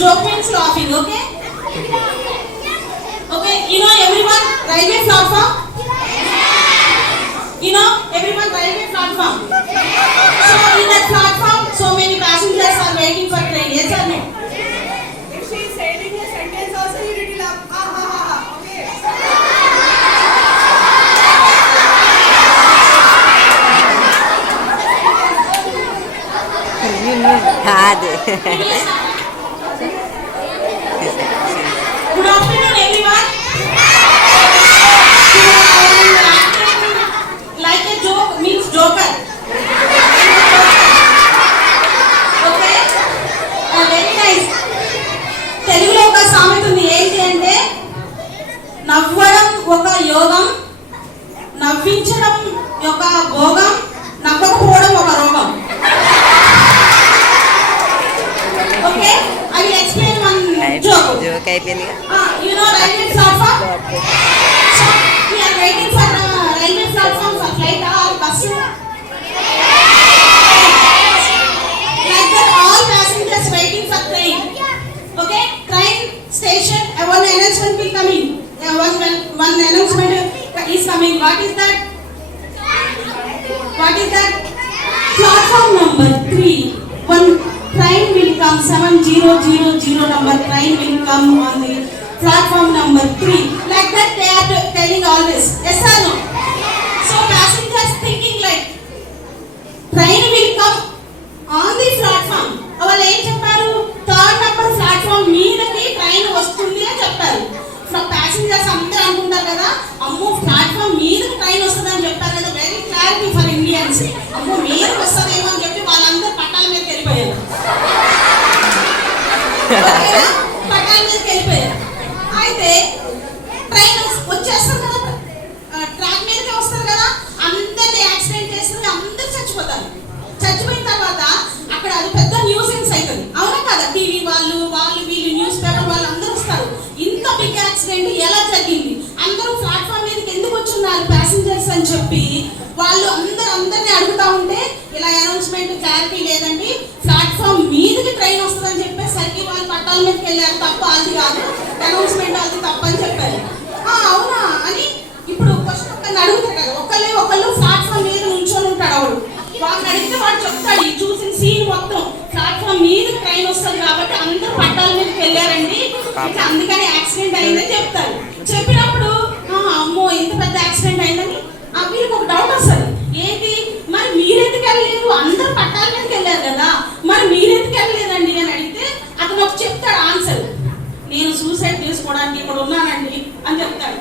Joke means laughing, okay? Okay, you know everyone railway platform? You know everyone railway platform? So in that platform, so many passengers are waiting for train. Yes or no? If she is saying a sentence also, you need to laugh. Ha ha ha ha. Okay. కాదు. Good afternoon, everyone. Like a joke means joker. Okay? Very nice. తెలుగులో ఒక సామెత ఉంది, ఏంటి అంటే నవ్వడం ఒక యోగం, నవ్వించడం ఒక భోగం, నవ్వకపోవడం ఒక రోగం. Okay? I will explain one joke. Joke అయిపోయింది. You know railway platform? So we are waiting for railway platform for flight or bus. Like that, all passengers waiting for train. Okay? Train station. One announcement will come in. One announcement is coming. What is that? What is that? Platform number 3. One train will come. 7000 number train will come on the platform number 3. Like that, they are telling all this. Yes or no? So passengers thinking like train will come on the platform. వాళ్ళు ఏం చెప్పారు? 3rd number platform మీదకి ట్రైన్ వస్తుంది అని చెప్పారు. ప్యాసింజర్స్ అందరూ అనుకుంటారు కదా, అమ్మో ప్లాట్ఫామ్ మీదకి ట్రైన్ వస్తుంది అని చెప్పారు కదా. Very clarity for Indians. అమ్మో మీదకి వస్తుందేమో అని చెప్పి వాళ్ళందరూ పట్టాల మీదకి వెళ్ళిపోయారు. పట్టాల మీదకి వెళ్ళిపోయారు. అయితే ట్రైన్ వచ్చేస్తారు కదా, ట్రాక్ మీదకే వస్తారు కదా, అందరినీ యాక్సిడెంట్ చేస్తుంది, అందరూ చచ్చిపోతారు. చచ్చిపోయిన తర్వాత అక్కడ అది పెద్ద న్యూసెన్స్ అవుతుంది, అవునా కదా? టీవీ వాళ్ళు వీళ్ళు న్యూస్ పేపర్ వాళ్ళు అందరూ వస్తారు. ఇంత బిగ్ యాక్సిడెంట్ ఎలా జరిగింది, అందరూ ప్లాట్ఫామ్ మీదకి ఎందుకు వచ్చున్నారు ప్యాసింజర్స్ అని చెప్పి వాళ్ళు అందరినీ అడుగుతా ఉంటే, ఇలా అనౌన్స్మెంట్ క్లారిటీ లేదండి, ప్లాట్ఫామ్ మీదకి ట్రైన్ వస్తుందని చెప్పేసరికి వాళ్ళు పట్టాల మీదకి వెళ్ళారు. తప్ప అది కాదు, అనౌన్స్మెంట్ అది తప్పని చెప్పారు. అవునా అని ఇప్పుడు క్వశ్చన్ ఒకరిని అడుగుతారు కదా, ఒకళ్ళు ప్లాట్ఫామ్ మీద నుంచొని ఉంటాడు. వాడిని అడిగితే వాడు చెప్తాడు ఈ చూసిన సీన్ మొత్తం. ప్లాట్ఫామ్ మీద ట్రైన్ వస్తుంది కాబట్టి అందరూ పట్టాల మీదకి వెళ్ళారండి, అందుకని యాక్సిడెంట్ అయిందని చెప్తారు. చెప్పినప్పుడు అమ్మో ఇంత పెద్ద యాక్సిడెంట్ అయిందని వీళ్ళకి ఒక డౌట్ వస్తుంది. ఏంటి మరి మీరెందుకు వెళ్ళలేదు, అందరూ పట్టాల మీదకి వెళ్ళారు కదా, మరి మీరెందుకు వెళ్ళలేదండి అని అడిగితే అతను ఒక చెప్తాడు ఆన్సర్, నేను సూసైడ్ చేసుకోవడానికి ఇక్కడ ఉన్నానండి అని చెప్తాడు.